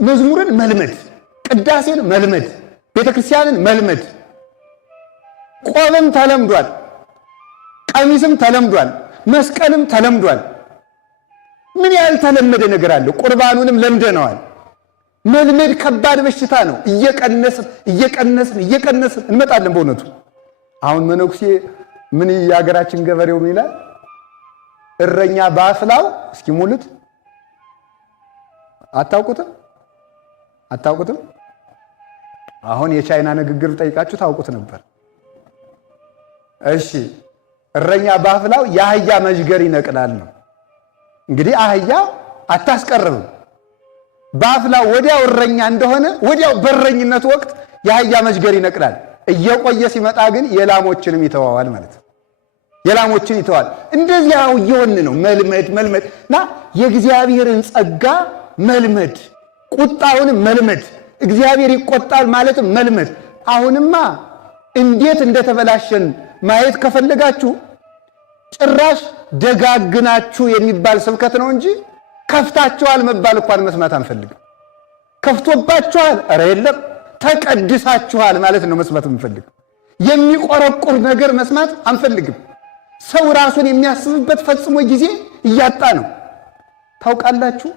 መዝሙርን መልመድ፣ ቅዳሴን መልመድ፣ ቤተክርስቲያንን መልመድ። ቆብም ተለምዷል፣ ቀሚስም ተለምዷል፣ መስቀልም ተለምዷል። ምን ያልተለመደ ነገር አለ? ቁርባኑንም ለምደነዋል። መልመድ ከባድ በሽታ ነው። እየቀነስን እንመጣለን። በእውነቱ አሁን መነኩሴ ምን የሀገራችን ገበሬው ምን ይላል? እረኛ በአፍላው እስኪ ሙሉት። አታውቁትም? አሁን የቻይና ንግግር ጠይቃችሁ ታውቁት ነበር። እሺ እረኛ በአፍላው የአህያ መዥገር ይነቅላል ነው። እንግዲህ አህያ አታስቀርብም። በአፍላው ወዲያው እረኛ እንደሆነ ወዲያው በረኝነት ወቅት የአህያ መዥገር ይነቅላል። እየቆየ ሲመጣ ግን የላሞችንም ይተዋዋል ማለት ነው። የላሞችን ይተዋል። እንደዚያው እየሆን ነው። መልመድና የእግዚአብሔርን ጸጋ መልመድ፣ ቁጣውንም መልመድ፣ እግዚአብሔር ይቆጣል ማለትም መልመድ። አሁንማ እንዴት እንደተበላሸን ማየት ከፈለጋችሁ ጭራሽ ደጋግናችሁ የሚባል ስብከት ነው እንጂ ከፍታችኋል መባል እንኳን መስማት አንፈልግም። ከፍቶባችኋል፣ ኧረ የለም ተቀድሳችኋል ማለት ነው መስማት የምንፈልግ። የሚቆረቁር ነገር መስማት አንፈልግም። ሰው ራሱን የሚያስብበት ፈጽሞ ጊዜ እያጣ ነው። ታውቃላችሁ፣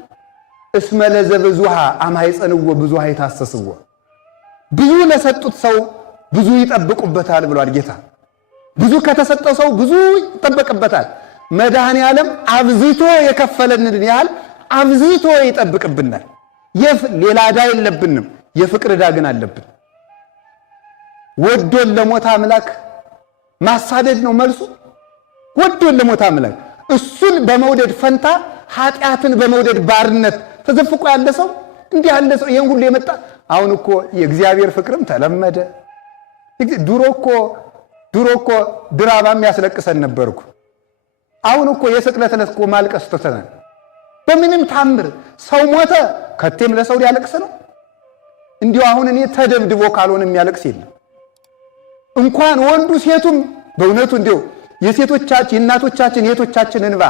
እስመ ለዘብዙሃ አማይጸንዎ ብዙሃ ይታሰስዎ። ብዙ ለሰጡት ሰው ብዙ ይጠብቁበታል ብሏል ጌታ። ብዙ ከተሰጠው ሰው ብዙ ይጠበቅበታል። መድኃኔ ዓለም አብዝቶ የከፈለንን ያህል አብዝቶ ይጠብቅብናል። ሌላ ዕዳ የለብንም፣ የፍቅር ዕዳ ግን አለብን። ወዶን ለሞት አምላክ ማሳደድ ነው መልሱ። ወዶን ለሞት አምላክ እሱን በመውደድ ፈንታ ኃጢአትን በመውደድ ባርነት ተዘፍቆ ያለ ሰው እንዲህ ያለ ሰው ይሄን ሁሉ የመጣ አሁን እኮ የእግዚአብሔር ፍቅርም ተለመደ። ድሮ እኮ ድራማም ያስለቅሰን ነበርኩ። አሁን እኮ የስቅለት ዕለት እኮ ማልቀስ ተተናል። በምንም ታምር ሰው ሞተ ከቴም ለሰው ሊያለቅስ ነው። እንዲሁ አሁን እኔ ተደብድቦ ካልሆነ የሚያለቅስ የለም። እንኳን ወንዱ ሴቱም በእውነቱ እንዲሁ የሴቶቻችን የእናቶቻችን የእህቶቻችን እንባ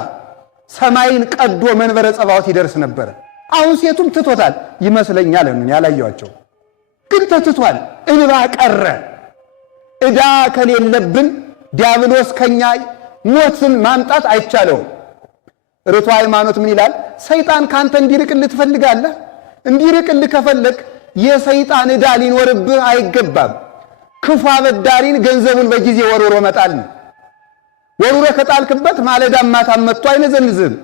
ሰማይን ቀዶ መንበረ ጸባዖት ይደርስ ነበረ። አሁን ሴቱም ትቶታል ይመስለኛል። ያላየዋቸው ግን ተትቷል። እንባ ቀረ። ዕዳ ከሌለብን ዲያብሎስ ከኛ ሞትን ማምጣት አይቻለውም። ርቱ ሃይማኖት ምን ይላል? ሰይጣን ካንተ እንዲርቅልህ ትፈልጋለህ? እንዲርቅልህ ከፈለግ የሰይጣን ዕዳ ሊኖርብህ አይገባም። ክፉ አበዳሪን ገንዘቡን በጊዜ ወርውሮ መጣል ነው። ወርውሮ ከጣልክበት ማለዳም ማታም መጥቶ አይነዘንዝህም።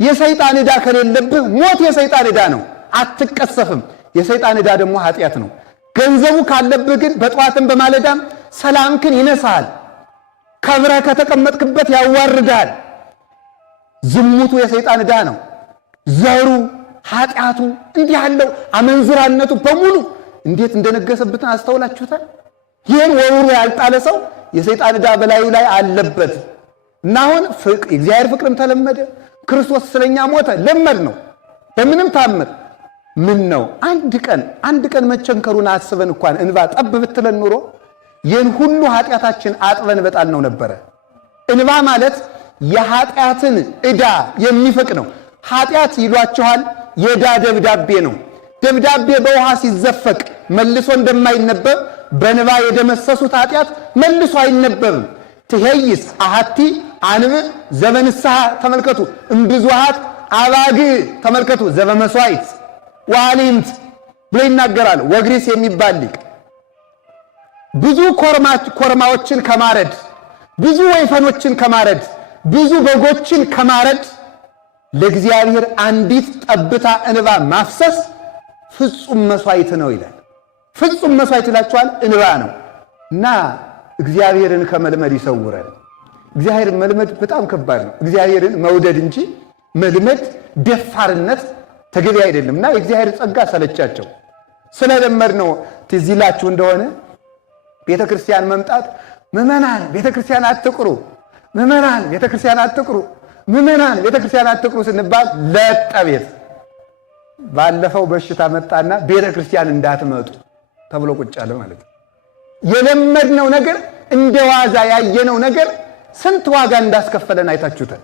የሰይጣን ዕዳ ከሌለብህ ሞት የሰይጣን ዕዳ ነው፣ አትቀሰፍም። የሰይጣን ዕዳ ደግሞ ኃጢአት ነው። ገንዘቡ ካለብህ ግን በጠዋትም በማለዳም ሰላምክን ይነሳል። ከብረህ ከተቀመጥክበት ያዋርዳል። ዝሙቱ የሰይጣን ዕዳ ነው። ዘሩ፣ ኃጢአቱ፣ እንዲህ ያለው አመንዝራነቱ በሙሉ እንዴት እንደነገሰበትን አስተውላችሁታል? ይህን ወርውሮ ያልጣለ ሰው የሰይጣን ዕዳ በላዩ ላይ አለበት እና አሁን የእግዚአብሔር ፍቅርም ተለመደ። ክርስቶስ ስለኛ ሞተ፣ ለመድ ነው። በምንም ታምር ምን ነው አንድ ቀን መቸንከሩን አስበን እንኳን እንባ ጠብ ብትለን ኑሮ ይህን ሁሉ ኃጢአታችን አጥበን በጣል ነው ነበረ። እንባ ማለት የኃጢአትን ዕዳ የሚፈቅ ነው። ኃጢአት ይሏችኋል የዕዳ ደብዳቤ ነው። ደብዳቤ በውሃ ሲዘፈቅ መልሶ እንደማይነበብ በንባ የደመሰሱት ኃጢአት መልሶ አይነበብም። ትሄይስ አሐቲ አንብ ዘበንስሐ ተመልከቱ፣ እምብዙኃት አባግ ተመልከቱ ዘበመስዋዕት ወአሊምት ብሎ ይናገራል ወግሪስ የሚባል ሊቅ። ብዙ ኮርማዎችን ከማረድ፣ ብዙ ወይፈኖችን ከማረድ፣ ብዙ በጎችን ከማረድ ለእግዚአብሔር አንዲት ጠብታ እንባ ማፍሰስ ፍጹም መስዋዕት ነው ይላል። ፍጹም መስዋዕት ይላችኋል እንባ ነው። እና እግዚአብሔርን ከመልመድ ይሰውረን። እግዚአብሔርን መልመድ በጣም ከባድ ነው። እግዚአብሔርን መውደድ እንጂ መልመድ ደፋርነት ተገቢ አይደለም። እና የእግዚአብሔር ጸጋ ሰለቻቸው ስለለመድ ነው። ትዝ ይላችሁ እንደሆነ ቤተክርስቲያን መምጣት ምዕመናን ቤተክርስቲያን አትቅሩ፣ ምዕመናን ቤተክርስቲያን አትቅሩ፣ ምዕመናን ቤተክርስቲያን አትቅሩ ስንባል ለጠቤት ባለፈው በሽታ መጣና ቤተክርስቲያን እንዳትመጡ ተብሎ ቁጭ አለ ማለት ነው። የለመድነው ነገር እንደ ዋዛ ያየነው ነገር ስንት ዋጋ እንዳስከፈለን አይታችሁታል።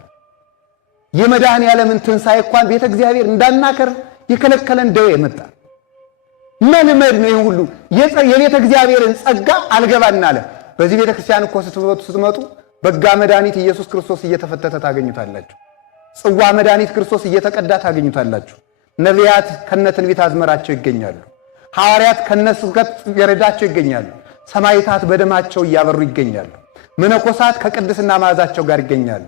የመድኃኔ ዓለምን ትንሣኤ እንኳን ቤተ እግዚአብሔር እንዳናከር የከለከለን ደዌ የመጣ መልመድ ነው። ይሄ ሁሉ የቤተ እግዚአብሔርን ጸጋ አልገባና አለ። በዚህ ቤተ ክርስቲያን እኮ ስትመጡ በጋ መድኃኒት ኢየሱስ ክርስቶስ እየተፈተተ ታገኙታላችሁ። ጽዋ መድኃኒት ክርስቶስ እየተቀዳ ታገኙታላችሁ። ነቢያት ከነትንቢት አዝመራቸው ይገኛሉ። ሐዋርያት ከነስብከት ገረዳቸው ይገኛሉ። ሰማዕታት በደማቸው እያበሩ ይገኛሉ። መነኮሳት ከቅድስና መዓዛቸው ጋር ይገኛሉ።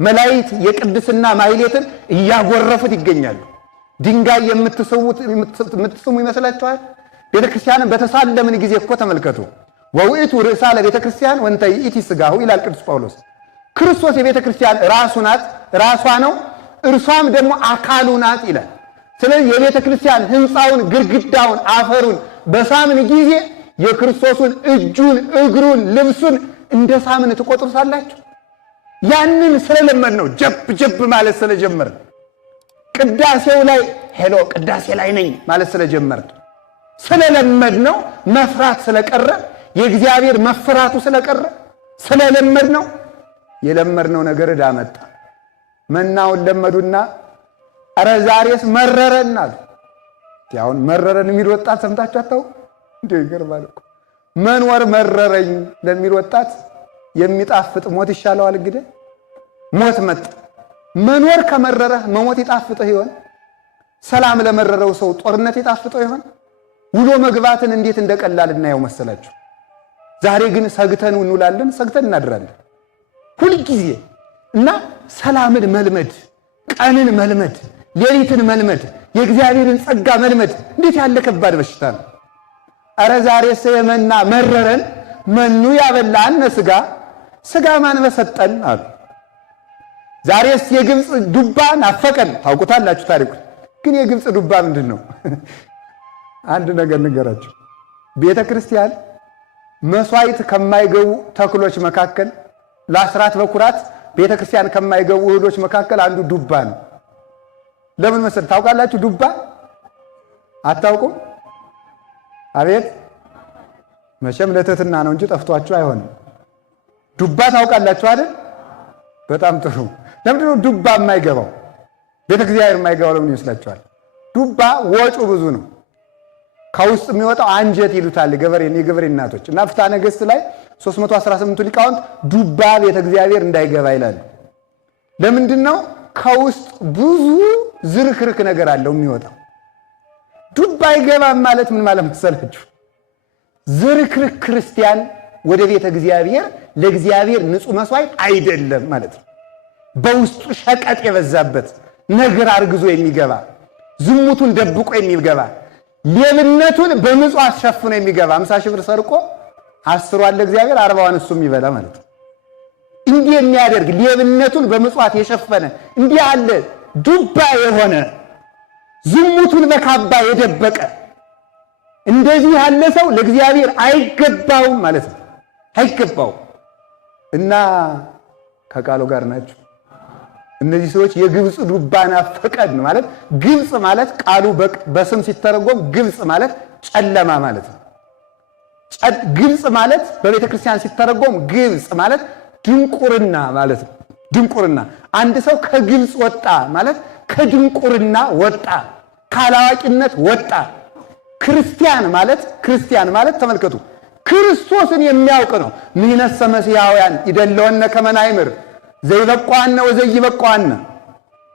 መላእክት የቅድስና ማሕሌትን እያጎረፉት ይገኛሉ። ድንጋይ የምትስሙ ይመስላችኋል? ቤተ ክርስቲያንን በተሳለምን ጊዜ እኮ ተመልከቱ። ወውእቱ ርእሳ ለቤተ ክርስቲያን ወንተ ይእቲ ሥጋሁ ይላል ቅዱስ ጳውሎስ። ክርስቶስ የቤተ ክርስቲያን ራሷ ነው፣ እርሷም ደግሞ አካሉ ናት ይላል። ስለዚህ የቤተ ክርስቲያን ሕንፃውን፣ ግድግዳውን፣ አፈሩን በሳምን ጊዜ የክርስቶስን እጁን፣ እግሩን፣ ልብሱን እንደ ሳምን ትቆጥሩታላችሁ። ያንን ስለለመድ ነው፣ ጀብ ማለት ስለጀመርን፣ ቅዳሴው ላይ ሄሎ ቅዳሴ ላይ ነኝ ማለት ስለጀመርን፣ ስለለመድ ነው፣ መፍራት ስለቀረ፣ የእግዚአብሔር መፍራቱ ስለቀረ ስለለመድ ነው። የለመድነው ነገር ዕዳ መጣ። መናውን ለመዱና ኧረ ዛሬስ መረረን አሉ። አሁን መረረን የሚል ወጣት ሰምታችሁ አታውቁ? እንዴ ይገርማል እኮ መኖር መረረኝ ለሚል ወጣት የሚጣፍጥ ሞት ይሻለዋል። እንግዲህ ሞት መጣ። መኖር ከመረረህ መሞት ይጣፍጥህ ይሆን? ሰላም ለመረረው ሰው ጦርነት ይጣፍጠው ይሆን? ውሎ መግባትን እንዴት እንደቀላል እናየው መሰላችሁ? ዛሬ ግን ሰግተን እንውላለን፣ ሰግተን እናድራለን ሁልጊዜ። እና ሰላምን መልመድ፣ ቀንን መልመድ፣ ሌሊትን መልመድ፣ የእግዚአብሔርን ጸጋ መልመድ እንዴት ያለ ከባድ በሽታ ነው! አረ ዛሬስ የመና መረረን፣ መኑ ያበላን ስጋ ስጋ ማን በሰጠን አሉ። ዛሬስ የግብፅ ዱባ ናፈቀን። ታውቁታላችሁ ታሪኩ። ግን የግብፅ ዱባ ምንድን ነው? አንድ ነገር ንገራችሁ። ቤተ ክርስቲያን መስዋዕት ከማይገቡ ተክሎች መካከል ለአስራት በኩራት ቤተ ክርስቲያን ከማይገቡ እህሎች መካከል አንዱ ዱባ ነው። ለምን መሰል ታውቃላችሁ? ዱባ አታውቁም? አቤት መቼም ለትህትና ነው እንጂ ጠፍቷችሁ አይሆንም። ዱባ ታውቃላችሁ አይደል? በጣም ጥሩ። ለምንድን ነው ዱባ የማይገባው? ቤተ እግዚአብሔር የማይገባው ለምን ይመስላችኋል? ዱባ ወጩ ብዙ ነው። ከውስጥ የሚወጣው አንጀት ይሉታል የገበሬ እናቶች። እና ፍትሐ ነገሥት ላይ 318ቱ ሊቃውንት ዱባ ቤተ እግዚአብሔር እንዳይገባ ይላሉ። ለምንድን ነው? ከውስጥ ብዙ ዝርክርክ ነገር አለው የሚወጣው። ዱባ አይገባም ማለት ምን ማለት መሰላችሁ? ዝርክርክ ክርስቲያን ወደ ቤተ እግዚአብሔር ለእግዚአብሔር ንጹሕ መስዋዕት አይደለም ማለት ነው። በውስጡ ሸቀጥ የበዛበት ነገር አርግዞ የሚገባ፣ ዝሙቱን ደብቆ የሚገባ፣ ሌብነቱን በምጽዋት ሸፍኖ የሚገባ 50 ሺህ ብር ሰርቆ 10 ለእግዚአብሔር 40 እሱ የሚበላ ማለት ነው። እንዲህ የሚያደርግ ሌብነቱን በምጽዋት የሸፈነ እንዲህ ያለ ዱባ የሆነ ዝሙቱን በካባ የደበቀ እንደዚህ ያለ ሰው ለእግዚአብሔር አይገባውም ማለት ነው። አይገባውም። እና ከቃሉ ጋር ናቸው እነዚህ ሰዎች። የግብፅ ዱባ ናፈቀን ማለት ግብፅ ማለት ቃሉ በስም ሲተረጎም ግብፅ ማለት ጨለማ ማለት ነው። ግብፅ ማለት በቤተ ክርስቲያን ሲተረጎም ግብፅ ማለት ድንቁርና ማለት ነው። ድንቁርና አንድ ሰው ከግብፅ ወጣ ማለት ከድንቁርና ወጣ፣ ካላዋቂነት ወጣ። ክርስቲያን ማለት ተመልከቱ ክርስቶስን የሚያውቅ ነው። ምሕነሰ መሲሐውያን ይደለወነ ከመ ናእምር ዘይበቋነ ወዘይበቋነ።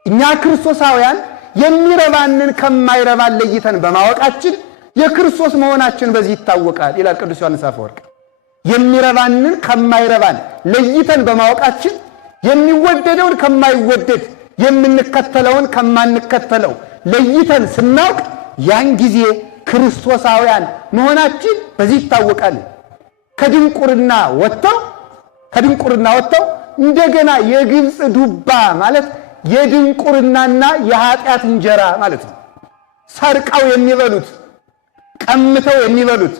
እኛ ክርስቶሳውያን የሚረባንን ከማይረባን ለይተን በማወቃችን የክርስቶስ መሆናችን በዚህ ይታወቃል ይላል ቅዱስ ዮሐንስ አፈወርቅ። የሚረባንን ከማይረባን ለይተን በማወቃችን የሚወደደውን ከማይወደድ የምንከተለውን ከማንከተለው ለይተን ስናውቅ ያን ጊዜ ክርስቶሳውያን መሆናችን በዚህ ይታወቃል። ከድንቁርና ወጥተው እንደገና የግብፅ ዱባ ማለት የድንቁርናና የኃጢአት እንጀራ ማለት ነው። ሰርቀው የሚበሉት፣ ቀምተው የሚበሉት፣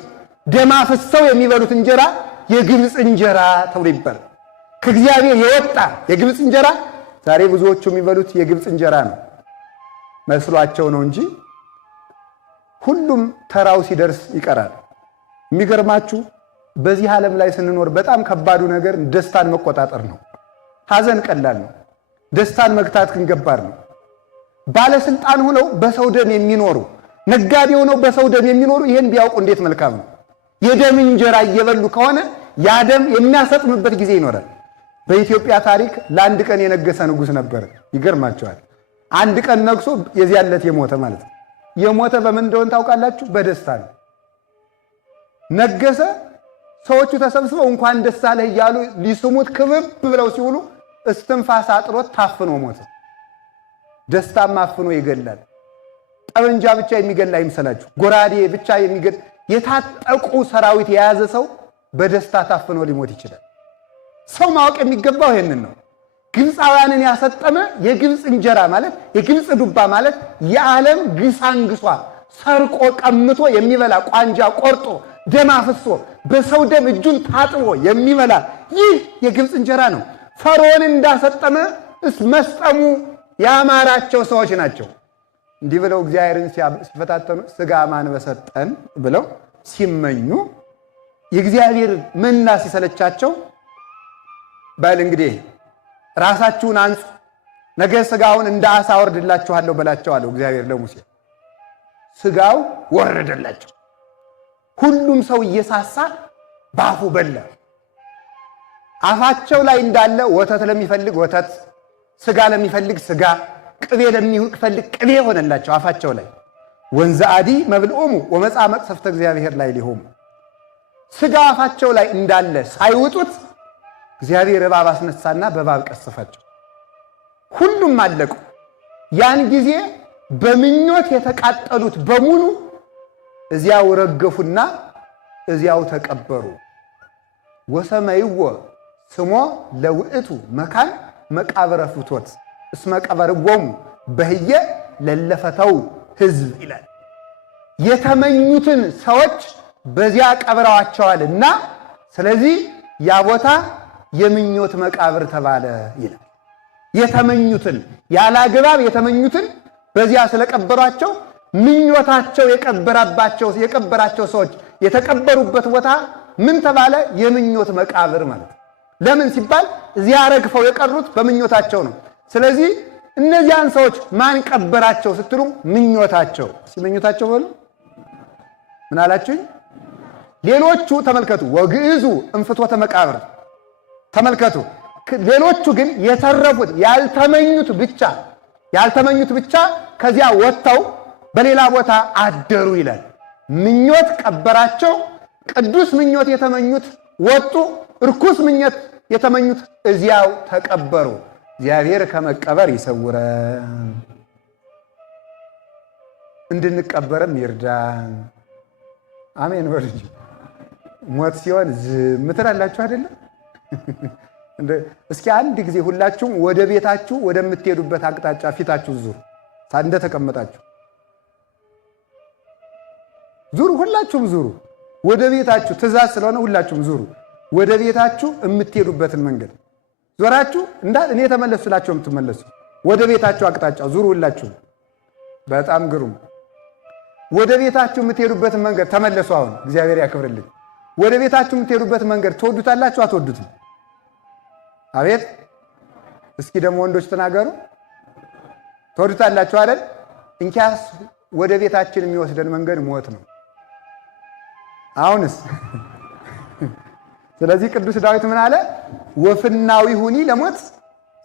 ደም አፍሰው የሚበሉት እንጀራ የግብፅ እንጀራ ተብሎ ይባላል። ከእግዚአብሔር የወጣ የግብፅ እንጀራ ዛሬ ብዙዎቹ የሚበሉት የግብፅ እንጀራ ነው መስሏቸው ነው እንጂ ሁሉም ተራው ሲደርስ ይቀራል። የሚገርማችሁ በዚህ ዓለም ላይ ስንኖር በጣም ከባዱ ነገር ደስታን መቆጣጠር ነው። ሐዘን ቀላል ነው። ደስታን መግታት ግን ገባር ነው። ባለስልጣን ሆነው በሰው ደም የሚኖሩ ነጋዴ ሆነው በሰው ደም የሚኖሩ ይሄን ቢያውቁ እንዴት መልካም ነው። የደም እንጀራ እየበሉ ከሆነ ያ ደም የሚያሰጥምበት ጊዜ ይኖራል። በኢትዮጵያ ታሪክ ለአንድ ቀን የነገሰ ንጉሥ ነበር። ይገርማቸዋል። አንድ ቀን ነግሶ የዚያን ዕለት የሞተ ማለት ነው። የሞተ በምን እንደሆነ ታውቃላችሁ? በደስታ ነው። ነገሰ። ሰዎቹ ተሰብስበው እንኳን ደስ አለህ እያሉ ሊስሙት ክብብ ብለው ሲውሉ እስትንፋስ አጥሮት ታፍኖ ሞተ። ደስታም አፍኖ ይገላል። ጠበንጃ ብቻ የሚገል አይምሰላችሁ። ጎራዴ ብቻ የሚገል የታጠቁ ሰራዊት የያዘ ሰው በደስታ ታፍኖ ሊሞት ይችላል። ሰው ማወቅ የሚገባው ይሄንን ነው። ግብፃውያንን ያሰጠመ የግብፅ እንጀራ ማለት የግብፅ ዱባ ማለት የዓለም ግሳንግሷ ሰርቆ ቀምቶ የሚበላ ቋንጃ ቆርጦ ደም አፍሶ በሰው ደም እጁን ታጥቦ የሚበላ ይህ የግብፅ እንጀራ ነው። ፈርዖንን እንዳሰጠመ መስጠሙ ያማራቸው ሰዎች ናቸው። እንዲህ ብለው እግዚአብሔርን ሲፈታተኑ ሥጋ ማን በሰጠን ብለው ሲመኙ የእግዚአብሔር መና ሲሰለቻቸው በል እንግዲህ ራሳችሁን አንጹ፣ ነገ ሥጋውን እንደ ዓሣ ወርድላችኋለሁ በላቸው አለው እግዚአብሔር ለሙሴ። ሥጋው ወረደላቸው። ሁሉም ሰው እየሳሳ ባፉ በላ። አፋቸው ላይ እንዳለ ወተት ለሚፈልግ ወተት፣ ሥጋ ለሚፈልግ ሥጋ፣ ቅቤ ለሚፈልግ ቅቤ ሆነላቸው አፋቸው ላይ። ወንዘ አዲ መብልኦሙ ወመጽአ መቅሰፍተ እግዚአብሔር ላይ ሊሆሙ። ሥጋ አፋቸው ላይ እንዳለ ሳይውጡት እግዚአብሔር እባብ አስነሳና በእባብ ቀሰፋቸው። ሁሉም አለቁ። ያን ጊዜ በምኞት የተቃጠሉት በሙሉ እዚያው ረገፉና እዚያው ተቀበሩ። ወሰመይዎ ስሞ ለውእቱ መካን መቃብረ ፍቶት እስመ ቀበርዎሙ በህየ ለለፈተው ሕዝብ ይላል። የተመኙትን ሰዎች በዚያ ቀብረዋቸዋልና ስለዚህ ያ ቦታ የምኞት መቃብር ተባለ ይላል። የተመኙትን ያላግባብ የተመኙትን በዚያ ስለቀበሯቸው ምኞታቸው የቀበራቸው ሰዎች የተቀበሩበት ቦታ ምን ተባለ? የምኞት መቃብር ማለት። ለምን ሲባል እዚያ ረግፈው የቀሩት በምኞታቸው ነው። ስለዚህ እነዚያን ሰዎች ማን ቀበራቸው ስትሉ ምኞታቸው። ምኞታቸው በሉ ምን አላችሁኝ? ሌሎቹ ተመልከቱ፣ ወግዕዙ እንፍትወተ መቃብር ተመልከቱ። ሌሎቹ ግን የተረፉት ያልተመኙት ብቻ ከዚያ ወጥተው በሌላ ቦታ አደሩ ይላል። ምኞት ቀበራቸው። ቅዱስ ምኞት የተመኙት ወጡ፣ ርኩስ ምኞት የተመኙት እዚያው ተቀበሩ። እግዚአብሔር ከመቀበር ይሰውረን፣ እንድንቀበርም ይርዳን። አሜን በሉ እንጂ ሞት ሲሆን ዝም ትላላችሁ አይደለም? እስኪ አንድ ጊዜ ሁላችሁም ወደ ቤታችሁ ወደምትሄዱበት አቅጣጫ ፊታችሁ ዙሩ። እንደተቀመጣችሁ ዙሩ፣ ሁላችሁም ዙሩ። ወደ ቤታችሁ ትእዛዝ ስለሆነ ሁላችሁም ዙሩ። ወደ ቤታችሁ የምትሄዱበትን መንገድ ዞራችሁ እኔ ተመለሱ ስላችሁ የምትመለሱ ወደ ቤታችሁ አቅጣጫ ዙሩ ሁላችሁም። በጣም ግሩም። ወደ ቤታችሁ የምትሄዱበትን መንገድ ተመለሱ። አሁን እግዚአብሔር ያክብርልኝ። ወደ ቤታችሁ የምትሄዱበትን መንገድ ትወዱታላችሁ አትወዱትም? አቤት! እስኪ ደግሞ ወንዶች ተናገሩ። ትወዱታላችሁ አይደል? እንኪያስ ወደ ቤታችን የሚወስደን መንገድ ሞት ነው። አሁንስ ስለዚህ ቅዱስ ዳዊት ምን አለ? ወፍናዊ ሁኒ ለሞት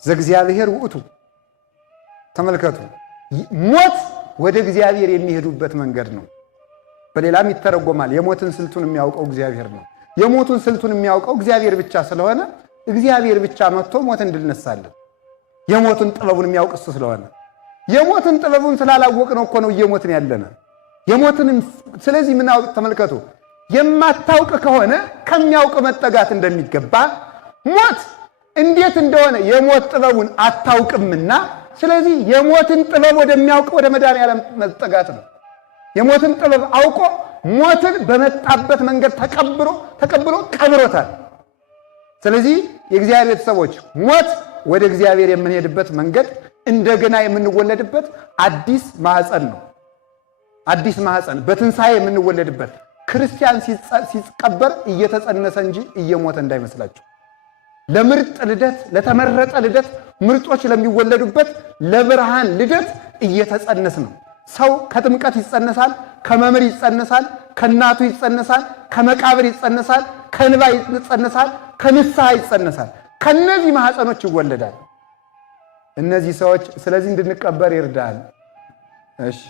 ዘእግዚአብሔር ውእቱ። ተመልከቱ፣ ሞት ወደ እግዚአብሔር የሚሄዱበት መንገድ ነው። በሌላም ይተረጎማል። የሞትን ስልቱን የሚያውቀው እግዚአብሔር ነው። የሞቱን ስልቱን የሚያውቀው እግዚአብሔር ብቻ ስለሆነ እግዚአብሔር ብቻ መጥቶ ሞት እንድነሳለን። የሞትን ጥበቡን የሚያውቅ እሱ ስለሆነ የሞትን ጥበቡን ስላላወቅነው እኮ ነው እየሞትን ያለነ የሞትን። ስለዚህ ምን ተመልከቱ፣ የማታውቅ ከሆነ ከሚያውቅ መጠጋት እንደሚገባ ሞት እንዴት እንደሆነ የሞት ጥበቡን አታውቅምና፣ ስለዚህ የሞትን ጥበብ ወደሚያውቅ ወደ መድኃኒዓለም መጠጋት ነው። የሞትን ጥበብ አውቆ ሞትን በመጣበት መንገድ ተቀብሎ ቀብሮታል። ስለዚህ የእግዚአብሔር ቤተሰቦች ሞት ወደ እግዚአብሔር የምንሄድበት መንገድ እንደገና የምንወለድበት አዲስ ማህፀን ነው። አዲስ ማህፀን በትንሣኤ የምንወለድበት። ክርስቲያን ሲቀበር እየተጸነሰ እንጂ እየሞተ እንዳይመስላችሁ። ለምርጥ ልደት፣ ለተመረጠ ልደት፣ ምርጦች ለሚወለዱበት ለብርሃን ልደት እየተጸነስ ነው። ሰው ከጥምቀት ይጸነሳል፣ ከመምህር ይጸነሳል፣ ከእናቱ ይጸነሳል፣ ከመቃብር ይጸነሳል፣ ከእንባ ይጸነሳል፣ ከንስሐ ይጸነሳል። ከነዚህ ማህፀኖች ይወለዳል። እነዚህ ሰዎች ስለዚህ እንድንቀበር ይርዳል። እሺ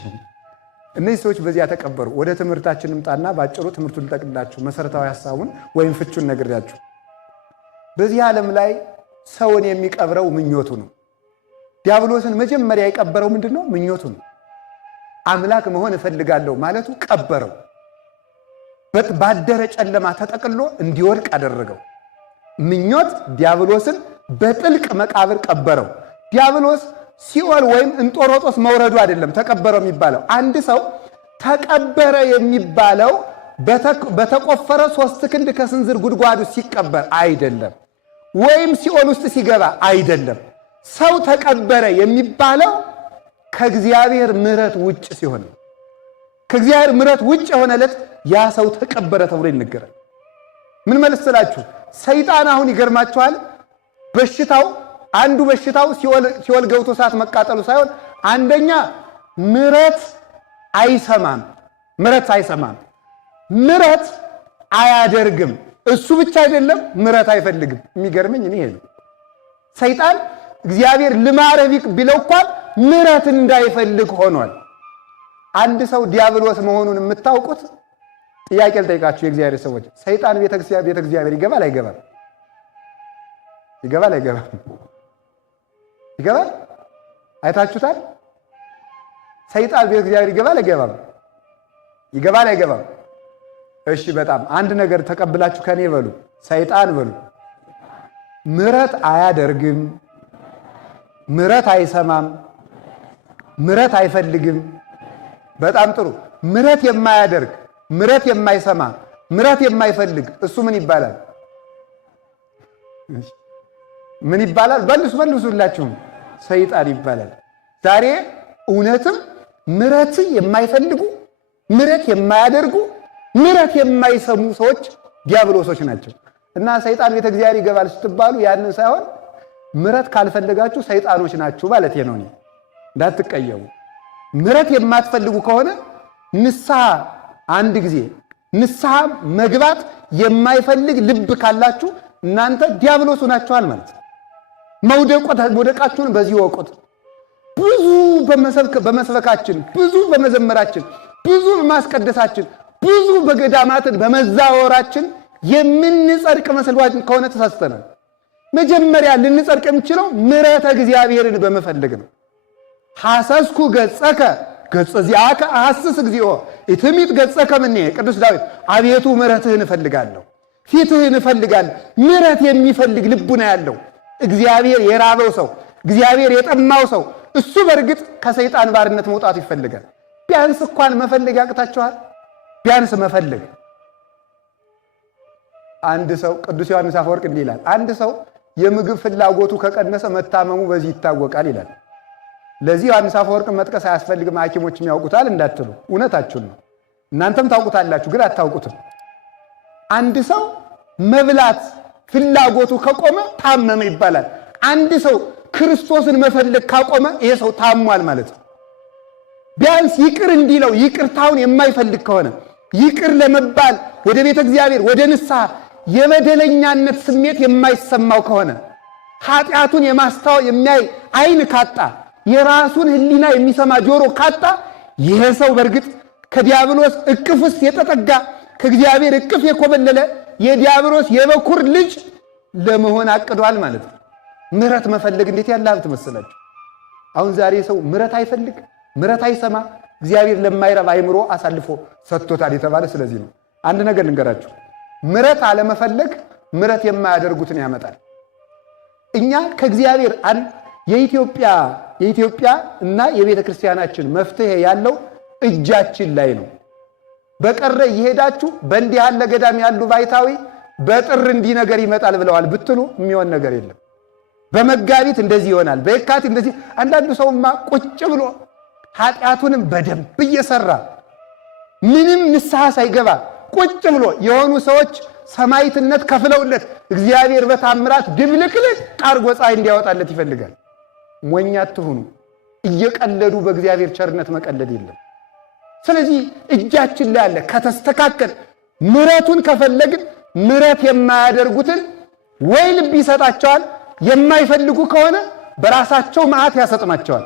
እነዚህ ሰዎች በዚያ ተቀበሩ። ወደ ትምህርታችን እንምጣና ባጭሩ ትምህርቱን ልጠቅላችሁ፣ መሰረታዊ ሐሳቡን ወይም ፍቹን ነግሬያችሁ። በዚህ ዓለም ላይ ሰውን የሚቀብረው ምኞቱ ነው። ዲያብሎስን መጀመሪያ የቀበረው ምንድነው? ምኞቱ ነው። አምላክ መሆን እፈልጋለሁ ማለቱ ቀበረው። ባደረ ጨለማ ተጠቅሎ እንዲወድቅ አደረገው። ምኞት ዲያብሎስን በጥልቅ መቃብር ቀበረው። ዲያብሎስ ሲኦል ወይም እንጦሮጦስ መውረዱ አይደለም ተቀበረው የሚባለው። አንድ ሰው ተቀበረ የሚባለው በተቆፈረ 3 ክንድ ከስንዝር ጉድጓዱ ሲቀበር አይደለም፣ ወይም ሲኦል ውስጥ ሲገባ አይደለም። ሰው ተቀበረ የሚባለው ከእግዚአብሔር ምሕረት ውጭ ሲሆን፣ ከእግዚአብሔር ምሕረት ውጭ የሆነለት ያ ሰው ተቀበረ ተብሎ ይነገራል። ምን መሰላችሁ? ሰይጣን አሁን ይገርማችኋል፣ አንዱ በሽታው ሲኦል ገብቶ እሳት መቃጠሉ ሳይሆን አንደኛ ምሕረት አይሰማም። ምሕረት አያደርግም። እሱ ብቻ አይደለም፣ ምሕረት አይፈልግም። የሚገርመኝ እኔ ይሄ ነው። ሰይጣን እግዚአብሔር ልማረህ ቢለው እንኳን ምሕረት እንዳይፈልግ ሆኗል። አንድ ሰው ዲያብሎስ መሆኑን የምታውቁት ጥያቄ ልጠይቃችሁ የእግዚአብሔር ሰዎች፣ ሰይጣን ቤተ እግዚአብሔር ይገባል አይገባም? ይገባል አይገባም? ይገባል። አይታችሁታል? ሰይጣን ቤተ እግዚአብሔር ይገባል አይገባም? ይገባል አይገባም? እሺ በጣም አንድ ነገር ተቀብላችሁ ከኔ በሉ፣ ሰይጣን በሉ፣ ምሕረት አያደርግም፣ ምሕረት አይሰማም፣ ምሕረት አይፈልግም። በጣም ጥሩ። ምሕረት የማያደርግ፣ ምሕረት የማይሰማ፣ ምሕረት የማይፈልግ እሱ ምን ይባላል? ምን ይባላል? መልሱላችሁም። ሰይጣን ይባላል። ዛሬ እውነትም ምሕረት የማይፈልጉ፣ ምሕረት የማያደርጉ፣ ምሕረት የማይሰሙ ሰዎች ዲያብሎሶች ናቸው። እና ሰይጣን ቤተ እግዚአብሔር ይገባል ስትባሉ ያንን ሳይሆን ምሕረት ካልፈለጋችሁ ሰይጣኖች ናችሁ ማለት ነው። እንዳትቀየሙ። ምሕረት የማትፈልጉ ከሆነ ንስሐ አንድ ጊዜ ንስሐ መግባት የማይፈልግ ልብ ካላችሁ እናንተ ዲያብሎስ ናችኋል ማለት ነው። መውደቃችሁን በዚህ ወቁት። ብዙ በመስበካችን፣ ብዙ በመዘመራችን፣ ብዙ በማስቀደሳችን፣ ብዙ በገዳማትን በመዛወራችን የምንጸድቅ መስሏችን ከሆነ ተሳስተናል። መጀመሪያ ልንጸድቅ የምችለው ምሕረተ እግዚአብሔርን በመፈለግ ነው። ሐሰስኩ ገጸከ ገጸ ዚአከ አሐስስ እግዚኦ ኢትሚት ገጸከ ምኔ። ቅዱስ ዳዊት አቤቱ ምሕረትህን እፈልጋለሁ፣ ፊትህን እፈልጋለሁ። ምሕረት የሚፈልግ ልቡና ያለው እግዚአብሔር የራበው ሰው፣ እግዚአብሔር የጠማው ሰው እሱ በእርግጥ ከሰይጣን ባርነት መውጣት ይፈልጋል። ቢያንስ እንኳን መፈለግ ያቅታችኋል። ቢያንስ መፈለግ። አንድ ሰው ቅዱስ ዮሐንስ አፈወርቅ እንዲህ ይላል፣ አንድ ሰው የምግብ ፍላጎቱ ከቀነሰ መታመሙ በዚህ ይታወቃል ይላል። ለዚህ ዮሐንስ አፈወርቅን መጥቀስ አያስፈልግም፣ ሐኪሞችም ያውቁታል እንዳትሉ፣ እውነታችሁን ነው። እናንተም ታውቁታላችሁ፣ ግን አታውቁትም። አንድ ሰው መብላት ፍላጎቱ ከቆመ ታመመ ይባላል። አንድ ሰው ክርስቶስን መፈለግ ካቆመ ይሄ ሰው ታሟል ማለት ነው። ቢያንስ ይቅር እንዲለው ይቅርታውን የማይፈልግ ከሆነ ይቅር ለመባል ወደ ቤተ እግዚአብሔር ወደ ንስሐ የበደለኛነት ስሜት የማይሰማው ከሆነ ኃጢአቱን የማስታወል የሚያይ ዓይን ካጣ የራሱን ሕሊና የሚሰማ ጆሮ ካጣ ይሄ ሰው በእርግጥ ከዲያብሎስ እቅፍ ውስጥ የተጠጋ ከእግዚአብሔር እቅፍ የኮበለለ የዲያብሎስ የበኩር ልጅ ለመሆን አቅዷል ማለት ነው። ምሕረት መፈለግ እንዴት ያለ ሀብት መሰላችሁ! አሁን ዛሬ ሰው ምሕረት አይፈልግ፣ ምሕረት አይሰማ፣ እግዚአብሔር ለማይረባ አይምሮ አሳልፎ ሰጥቶታል የተባለ ስለዚህ ነው። አንድ ነገር ልንገራችሁ፣ ምሕረት አለመፈለግ ምሕረት የማያደርጉትን ያመጣል። እኛ ከእግዚአብሔር የኢትዮጵያ እና የቤተ ክርስቲያናችን መፍትሄ ያለው እጃችን ላይ ነው። በቀረ እየሄዳችሁ በእንዲህ ያለ ገዳም ያሉ ባይታዊ በጥር እንዲህ ነገር ይመጣል ብለዋል ብትሉ የሚሆን ነገር የለም። በመጋቢት እንደዚህ ይሆናል፣ በየካቲት እንደዚህ። አንዳንዱ ሰውማ ቁጭ ብሎ ኃጢአቱንም በደንብ እየሰራ ምንም ንስሐ ሳይገባ ቁጭ ብሎ የሆኑ ሰዎች ሰማዕትነት ከፍለውለት እግዚአብሔር በታምራት ድብልቅልቅ አድርጎ ፀሐይ እንዲያወጣለት ይፈልጋል። ሞኝ አትሁኑ። እየቀለዱ በእግዚአብሔር ቸርነት መቀለድ የለም። ስለዚህ እጃችን ላይ ያለ ከተስተካከል ምሕረቱን ከፈለግን ምሕረት የማያደርጉትን ወይ ልብ ይሰጣቸዋል፣ የማይፈልጉ ከሆነ በራሳቸው መዓት ያሰጥማቸዋል።